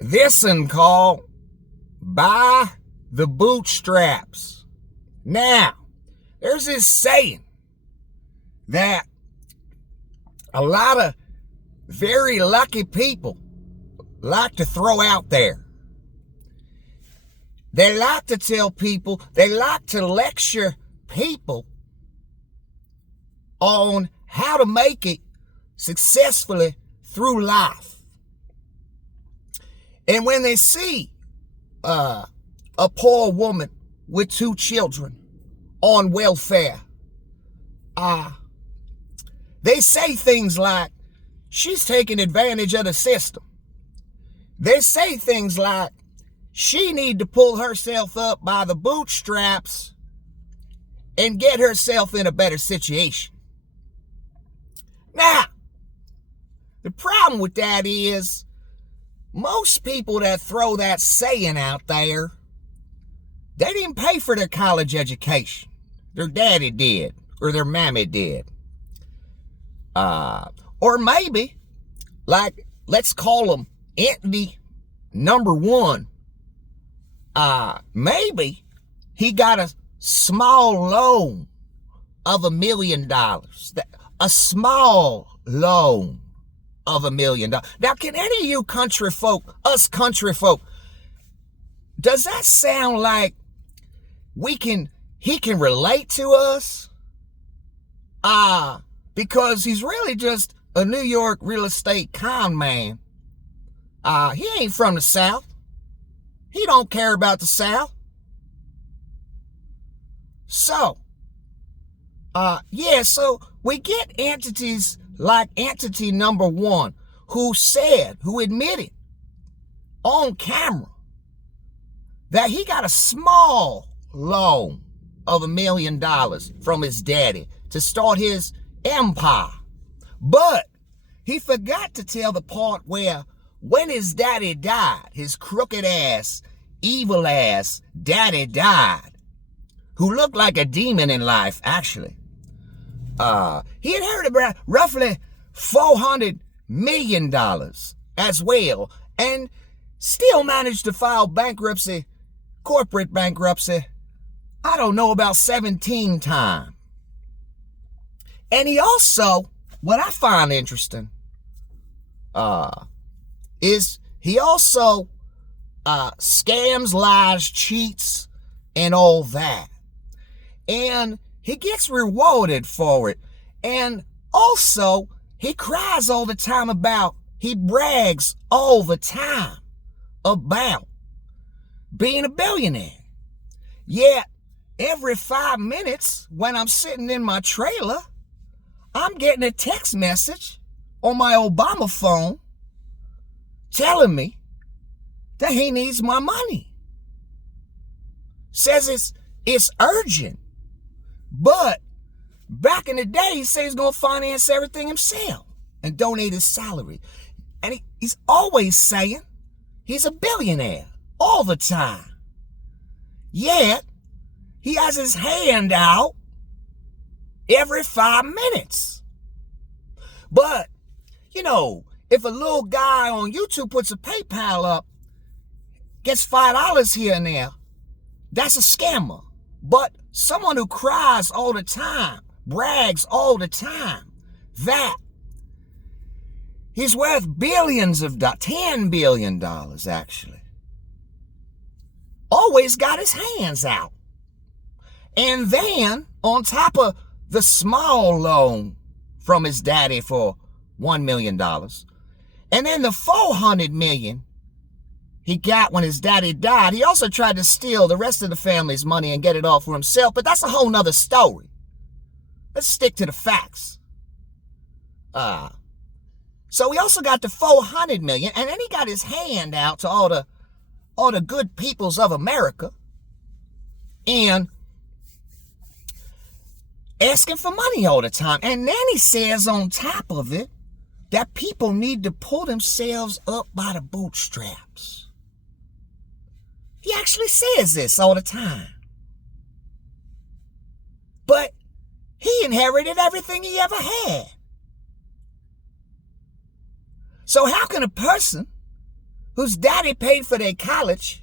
This one called By the Bootstraps. Now, there's this saying that a lot of very lucky people like to throw out there. They like to tell people, they like to lecture people on how to make it successfully through life. And when they see a poor woman with 2 children on welfare, they say things like, she's taking advantage of the system. They say things like, she need to pull herself up by the bootstraps and get herself in a better situation. Now, the problem with that is, most people that throw that saying out there, they didn't pay for their college education. Their daddy did, or their mammy did. Or maybe, like, let's call him Anthony number 1. Maybe he got a small loan of $1 million. A small loan of $1 million. Now, can any of you country folk, us country folk, does that sound like he can relate to us? Because he's really just a New York real estate con man. He ain't from the South. He don't care about the South. So, so we get entities like entity number 1 who admitted on camera that he got a small loan of $1 million from his daddy to start his empire. But he forgot to tell the part where when his daddy died, his crooked ass, evil ass daddy died, who looked like a demon in life, actually. He inherited roughly $400 million as well, and still managed to file bankruptcy, corporate bankruptcy, I don't know, about 17 times. And he also, what I find interesting, is he also scams, lies, cheats, and all that. And he gets rewarded for it. And also, he cries all the time about, he brags all the time about being a billionaire. Yet, every 5 minutes when I'm sitting in my trailer, I'm getting a text message on my Obama phone telling me that he needs my money. Says it's urgent. But back in the day, he said he's going to finance everything himself and donate his salary. And he's always saying he's a billionaire all the time. Yet, he has his hand out every 5 minutes. But, if a little guy on YouTube puts a PayPal up, gets $5 here and there, that's a scammer. But someone who cries all the time, brags all the time, that he's worth billions of dollars, $10 billion actually, always got his hands out. And then, on top of the small loan from his daddy for $1 million, and then the $400 million he got when his daddy died, he also tried to steal the rest of the family's money and get it all for himself, but that's a whole nother story. Let's stick to the facts. So he also got the $400 million, and then he got his hand out to all the good peoples of America and asking for money all the time. And then he says on top of it that people need to pull themselves up by the bootstraps. He actually says this all the time. But he inherited everything he ever had. So how can a person whose daddy paid for their college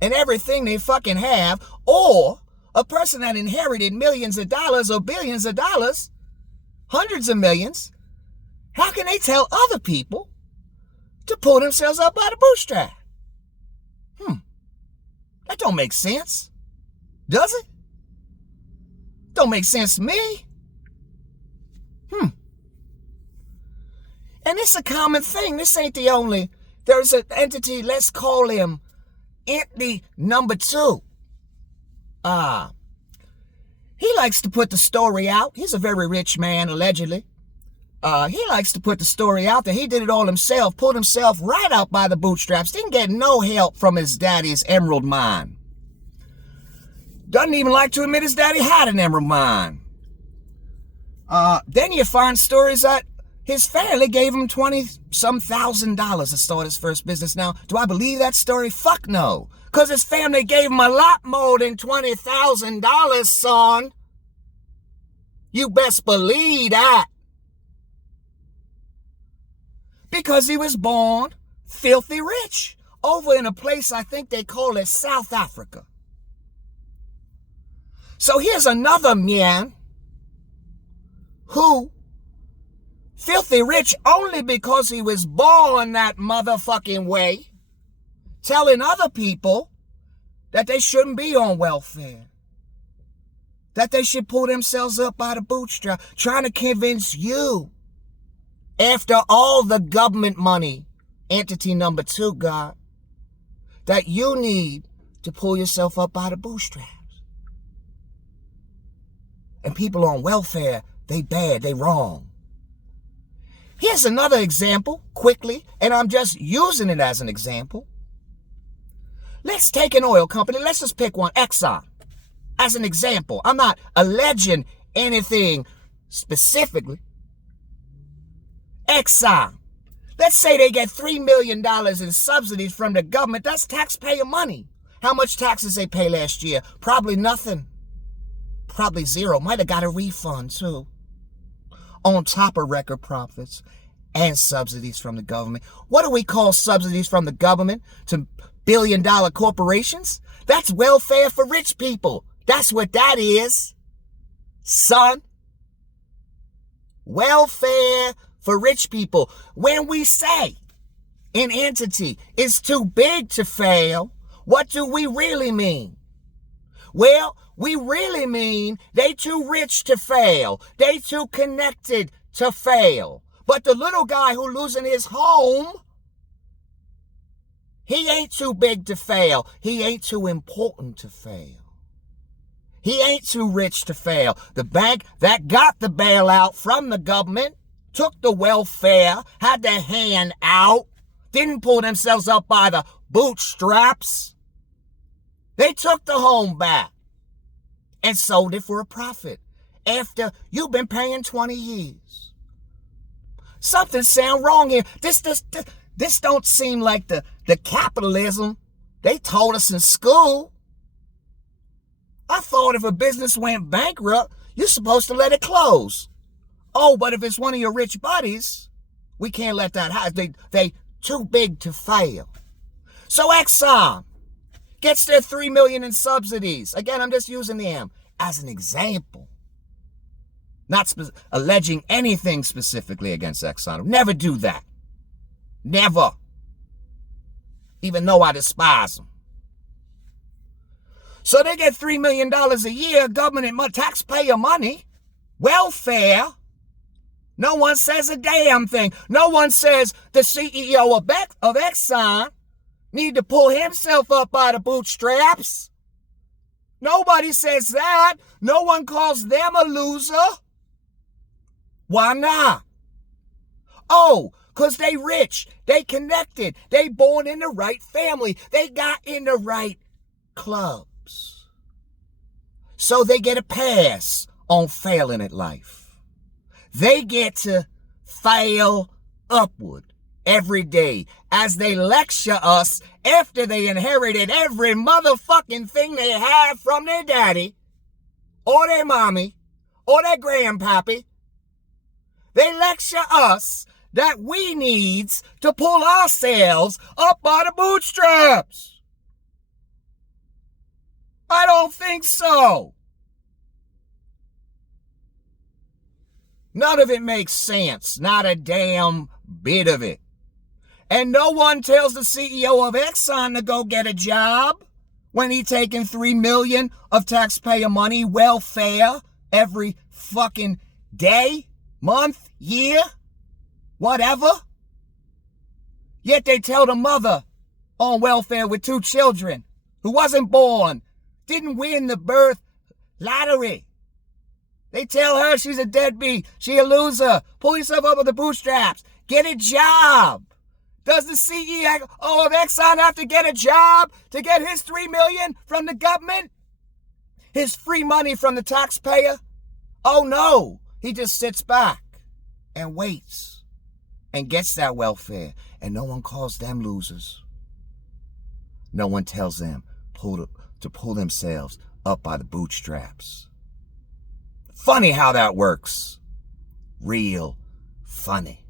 and everything they fucking have, or a person that inherited millions of dollars or billions of dollars, hundreds of millions, how can they tell other people to pull themselves up by the bootstrap? That don't make sense. Does it? Don't make sense to me. And it's a common thing. This ain't the only. There's an entity, let's call him entity number 2. He likes to put the story out. He's a very rich man, allegedly. He likes to put the story out that he did it all himself, pulled himself right out by the bootstraps, didn't get no help from his daddy's emerald mine. Doesn't even like to admit his daddy had an emerald mine. Then you find stories that his family gave him $20-some thousand to start his first business. Now, do I believe that story? Fuck no. Because his family gave him a lot more than $20,000, son. You best believe that. Because he was born filthy rich over in a place I think they call it South Africa. So here's another man who filthy rich only because he was born that motherfucking way, telling other people that they shouldn't be on welfare, that they should pull themselves up by the bootstrap, trying to convince you, after all the government money entity number 2 got, that you need to pull yourself up by the bootstraps. And people on welfare, they bad, they wrong. Here's another example, quickly, and I'm just using it as an example. Let's take an oil company. Let's just pick one, Exxon, as an example. I'm not alleging anything specifically. Exxon. Let's say they get $3 million in subsidies from the government. That's taxpayer money. How much taxes they pay last year? Probably nothing. Probably zero. Might have got a refund, too. On top of record profits and subsidies from the government. What do we call subsidies from the government to billion-dollar corporations? That's welfare for rich people. That's what that is, son. Welfare for rich people. When we say an entity is too big to fail, what do we really mean? Well, we really mean they too rich to fail. They too connected to fail. But the little guy who losing his home, he ain't too big to fail. He ain't too important to fail. He ain't too rich to fail. The bank that got the bailout from the government, took the welfare, had their hand out, didn't pull themselves up by the bootstraps. They took the home back and sold it for a profit after you've been paying 20 years. Something sound wrong here. This don't seem like the capitalism they told us in school. I thought if a business went bankrupt, you're supposed to let it close. Oh, but if it's one of your rich buddies, we can't let that happen. They too big to fail. So Exxon gets their $3 million in subsidies. Again, I'm just using them as an example. Not alleging anything specifically against Exxon. Never do that. Never. Even though I despise them. So they get $3 million a year, government taxpayer money, welfare. No one says a damn thing. No one says the CEO of Exxon need to pull himself up by the bootstraps. Nobody says that. No one calls them a loser. Why not? Oh, because they rich. They connected. They born in the right family. They got in the right clubs. So they get a pass on failing at life. They get to fail upward every day as they lecture us after they inherited every motherfucking thing they had from their daddy or their mommy or their grandpappy. They lecture us that we needs to pull ourselves up by the bootstraps? I don't think so. None of it makes sense. Not a damn bit of it. And no one tells the CEO of Exxon to go get a job when he taking $3 million of taxpayer money, welfare, every fucking day, month, year, whatever. Yet they tell the mother on welfare with 2 children who wasn't born, didn't win the birth lottery. They tell her she's a deadbeat, she a loser, pull yourself up with the bootstraps, get a job. Does the CEO of Exxon have to get a job to get his $3 million from the government? His free money from the taxpayer? Oh no, he just sits back and waits and gets that welfare, and no one calls them losers. No one tells them to pull themselves up by the bootstraps. Funny how that works. Real funny.